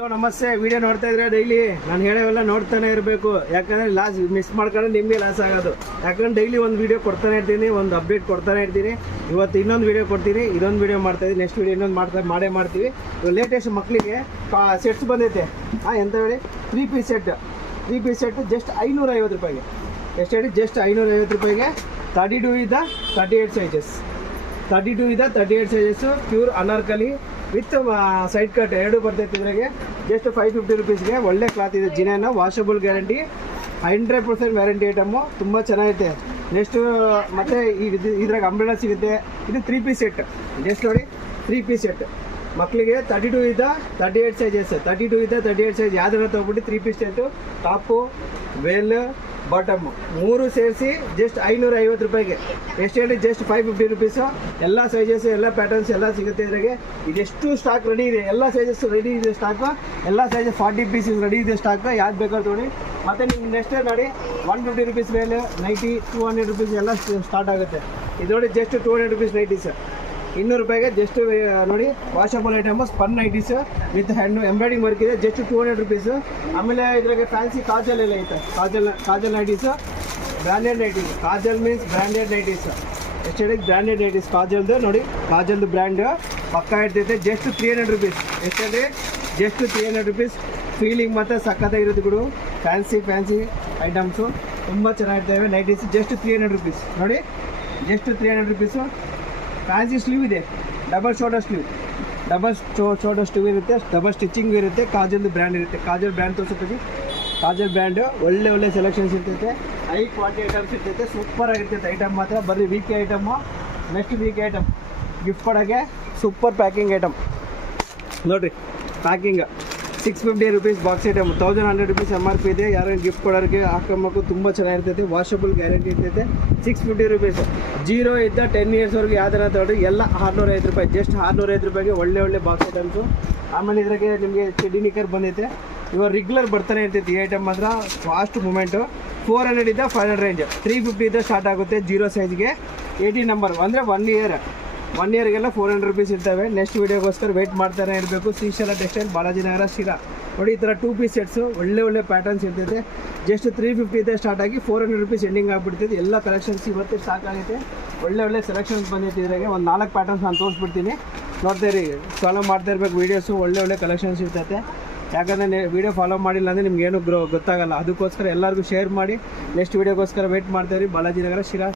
ನಮಸ್ತೆ. ವಿಡಿಯೋ ನೋಡ್ತಾ ಇದ್ರೆ ಡೈಲಿ ನಾನು ಹೇಳೋವೆಲ್ಲ ನೋಡ್ತಾನೆ ಇರಬೇಕು, ಯಾಕಂದರೆ ಮಿಸ್ ಮಾಡ್ಕೊಂಡ್ರೆ ನಿಮಗೆ ಲಾಸ್ ಆಗೋದು. ಯಾಕಂದ್ರೆ ಡೈಲಿ ಒಂದು ವಿಡಿಯೋ ಕೊಡ್ತಾನೆ ಇರ್ತೀನಿ, ಒಂದು ಅಪ್ಡೇಟ್ ಕೊಡ್ತಾನೆ ಇರ್ತೀನಿ. ಇವತ್ತು ಇನ್ನೊಂದು ವಿಡಿಯೋ ಕೊಡ್ತೀನಿ, ಇದೊಂದು ವಿಡಿಯೋ ಮಾಡ್ತಾಯಿದ್ದೀನಿ, ನೆಕ್ಸ್ಟ್ ವಿಡಿಯೋ ಇನ್ನೊಂದು ಮಾಡೇ ಮಾಡ್ತೀವಿ. ಲೇಟೆಸ್ಟ್ ಮಕ್ಕಳಿಗೆ ಸೆಟ್ಸ್ ಬಂದೈತೆ. ಎಂತ ಹೇಳಿ, 3 ಪೀಸ್ ಸೆಟ್ ಜಸ್ಟ್ 550 ರೂಪಾಯಿಗೆ. ಎಷ್ಟು ಹೇಳಿ, ಜಸ್ಟ್ 550 ರೂಪಾಯಿಗೆ. 32 ಇಂದ 38 ಸೈಜಸ್, 32 ಇಂದ 38 sizes, pure Anarkali with side cut ಎರಡು ಬರ್ತೈತೆ. ಇದ್ರಾಗೆ ಜಸ್ಟ್ 550 ರುಪೀಸ್ಗೆ. ಒಳ್ಳೆ ಕ್ಲಾತ್ ಇದೆ, ಜಿನೇನ, ವಾಷಬಲ್ ಗ್ಯಾರಂಟಿ, 100% ವ್ಯಾರಂಟಿ ಐಟಮು, ತುಂಬ ಚೆನ್ನಾಗೈತೆ. ನೆಕ್ಸ್ಟು ಮತ್ತು ಇದ್ರಾಗ ಅಂಬ್ರೆಲಾ ಸಿಗುತ್ತೆ. ಇದು 3 ಪೀಸ್ ಸೆಟ್, ಜಸ್ಟ್ ನೋಡಿ 3 ಪೀಸ್ ಸೆಟ್ ಮಕ್ಕಳಿಗೆ. 32 ಇಂದ 38 ಸೈಜಸ್, 32 ಇಂದ 38 ಸೈಜ್ ಯಾವ್ದಾರ ತೊಗೊಬಿಟ್ಟು 3 piece set, top, veil, bottom ಮೂರು ಸೇರಿಸಿ ಜಸ್ಟ್ 550 ರೂಪಾಯಿಗೆ. ಎಷ್ಟು ಹೇಳಿ, ಜಸ್ಟ್ 550 ರುಪೀಸು. ಎಲ್ಲ ಸೈಜಸ್, ಎಲ್ಲ ಪ್ಯಾಟರ್ನ್ಸ್ ಎಲ್ಲ ಸಿಗುತ್ತೆ ಇದ್ರಾಗೆ. ಇದೆಷ್ಟು ಸ್ಟಾಕ್ ರೆಡಿ ಇದೆ, ಎಲ್ಲ ಸೈಜಸ್ ರೆಡಿ ಇದೆ ಸ್ಟಾಕು, ಎಲ್ಲ ಸೈಜಸ್ 40 ಪೀಸಸ್ ರೆಡಿ ಇದೆ ಸ್ಟಾಕ್. ಯಾವ್ದು ಬೇಕಾದ್ರೆ ತೊಗೊಳ್ಳಿ. ಮತ್ತು ನಿಮ್ಗೆ ನೆಕ್ಸ್ಟ್ ನೋಡಿ 150 ರುಪೀಸ್ ಮೇಲೆ ನೈಟಿ, 200 ರುಪೀಸ್ ಎಲ್ಲ ಸ್ಟಾರ್ಟ್ ಆಗುತ್ತೆ. ಇದು ನೋಡಿ ಜಸ್ಟ್ 200 ರುಪೀಸ್ ನೈಟೀಸ್, 200 ರೂಪಾಯಿಗೆ. ಜಸ್ಟ್ ನೋಡಿ washable item, spun nighties with hand embroidering work ಇದೆ, ಜಸ್ಟ್ 200 ರುಪೀಸು. ಆಮೇಲೆ ಇದ್ರಾಗೆ ಫ್ಯಾನ್ಸಿ ಕಾಜಲ್ ಎಲ್ಲ ಐತೆ, Kajal nighties, branded nighties. Kajal means branded nighties. ಎಷ್ಟು ಹೇಳಿ, ಬ್ರ್ಯಾಂಡೆಡ್ ನೈಟೀಸ್ ಕಾಜಲ್ದು ನೋಡಿ, ಕಾಜಲ್ದು ಬ್ರ್ಯಾಂಡ್ ಪಕ್ಕ ಇರ್ತೈತೆ. Just 300 rupees. ಎಷ್ಟು ಹೇಳಿ, ಜಸ್ಟ್ 300 ರುಪೀಸ್. ಫೀಲಿಂಗ್ ಮತ್ತು ಸಖತ್ತಾಗಿರೋದು ಗುಡು. ಫ್ಯಾನ್ಸಿ ಐಟಮ್ಸು ತುಂಬ ಚೆನ್ನಾಗಿರ್ತವೆ ನೈಟೀಸ್. ಜಸ್ಟ್ 300 ರುಪೀಸ್ ನೋಡಿ, ಜಸ್ಟ್ 300 ರುಪೀಸು. ಫ್ಯಾನ್ಸಿ ಸ್ಲೀವ್ ಇದೆ, ಡಬಲ್ ಶೋಲ್ಡರ್ ಸ್ಲೀವ್ ಇರುತ್ತೆ, ಡಬಲ್ ಸ್ಟಿಚಿಂಗ್ ಇರುತ್ತೆ. ಕಾಜಲ್ದು ಬ್ರ್ಯಾಂಡ್ ಇರುತ್ತೆ, ಕಾಜಲ್ ಬ್ರ್ಯಾಂಡ್ ತೋರಿಸುತ್ತೆ. ಕಾಜಲ್ ಬ್ರ್ಯಾಂಡು ಒಳ್ಳೆ ಸೆಲೆಕ್ಷನ್ಸ್ ಇರ್ತೈತೆ, ಹೈ ಕ್ವಾಲಿಟಿ ಐಟಮ್ಸ್ ಇರ್ತೈತೆ, ಸೂಪರ್ ಆಗಿರ್ತೈತೆ ಐಟಮ್ ಮಾತ್ರ. ಬರೀ week item. Next week item gift ಕೊಡೋಕ್ಕೆ ಸೂಪರ್ ಪ್ಯಾಕಿಂಗ್ ಐಟಮ್ ನೋಡಿರಿ. Packing 650 rupees box item, 1100 rupees MRP ಇದೆ. ಯಾರು ಗಿಫ್ಟ್ ಕೊಡೋರಿಗೆ ಹಾಕೊಂಬೇಕು, ತುಂಬ ಚೆನ್ನಾಗಿರ್ತೈತೆ, ವಾಷಬಲ್ ಗ್ಯಾರಂಟಿ ಇರ್ತೈತೆ. 650 ರುಪೀಸ್. 0 ಇಂದ 10 ಇಯರ್ಸ್ವರೆಗೆ ಯಾವ್ದಾರ ತಗೊಳ್ಳಿ, ಎಲ್ಲ 605 ರೂಪಾಯಿ. ಜಸ್ಟ್ 605 ರೂಪಾಯಿಗೆ ಒಳ್ಳೆ ಬಾಕ್ಸ್ ಐಟಮ್ಸು. ಆಮೇಲೆ ಇದ್ರಾಗೆ ನಿಮಗೆ ಚಡ್ಡಿ ನಿಕ್ಕರ್ ಬಂದೈತೆ. ಇವಾಗ ರೆಗ್ಯುಲರ್ ಬರ್ತಾನೆ ಇರ್ತೈತಿ ಈ ಐಟಮ್ ಮಾತ್ರ. Fast moment. 400 ಇಂದ 500 ರೇಂಜ್, 350 ಇಂದ ಸ್ಟಾರ್ಟ್ ಆಗುತ್ತೆ. 0 ಸೈಜ್ಗೆ 18 ನಂಬರ್ ಅಂದರೆ 1 ಇಯರ್ಗೆಲ್ಲ 400 ರುಪೀಸ್ ಇರ್ತವೆ. ನೆಕ್ಸ್ಟ್ ವೀಡಿಯೋಗೋಸ್ಕರ ವೆಯ್ಟ್ ಮಾಡ್ತಾನೆ ಇರಬೇಕು. ಶ್ರೀಶೈಲ ಟೆಕ್ಸ್ಟೈಲ್, ಬಾಲಾಜಿನಗರ, ಶಿರಾ. ನೋಡಿ ಈ ಥರ 2 ಪೀಸ್ ಸೆಟ್ಸು ಒಳ್ಳೆ ಪ್ಯಾಟರ್ನ್ಸ್ ಇರ್ತೈತೆ. ಜಸ್ಟ್ 350 ಇಂದ ಸ್ಟಾರ್ಟ್ ಆಗಿ 400 ರುಪೀಸ್ ಎಂಡಿಂಗ್ ಆಗಿಬಿಡ್ತೈತೆ. ಎಲ್ಲ ಕಲೆಕ್ಷನ್ಸ್ ಇವತ್ತೇ ಸ್ಟಾಕ್ ಆಗೈತೆ. ಒಳ್ಳೆ ಸೆಲೆಕ್ಷನ್ಸ್ ಬಂದೈತೆ. ಇದ್ರಾಗೆ ಒಂದು 4 ಪ್ಯಾಟರ್ನ್ಸ್ ನಾನು ತೋರಿಸ್ಬಿಡ್ತೀನಿ, ನೋಡ್ತಾ ಇರಿ. ಫಾಲೋ ಮಾಡ್ತಾ ಇರಬೇಕು ವೀಡಿಯೋಸು. ಒಳ್ಳೆ ಕಲೆಕ್ಷನ್ಸ್ ಇರ್ತೈತೆ. ಯಾಕಂದರೆ ವೀಡಿಯೋ ಫಾಲೋ ಮಾಡಿಲ್ಲ ಅಂದರೆ ನಿಮ್ಗೆ ಏನು ಗೊತ್ತಾಗಲ್ಲ. ಅದಕ್ಕೋಸ್ಕರ ಎಲ್ಲರಿಗೂ ಶೇರ್ ಮಾಡಿ. ನೆಕ್ಸ್ಟ್ ವೀಡಿಯೋಗೋಸ್ಕರ ವೆಯ್ಟ್ ಮಾಡ್ತಾಯಿರಿ. ಬಾಲಾಜಿನಗರ, ಶಿರಾ.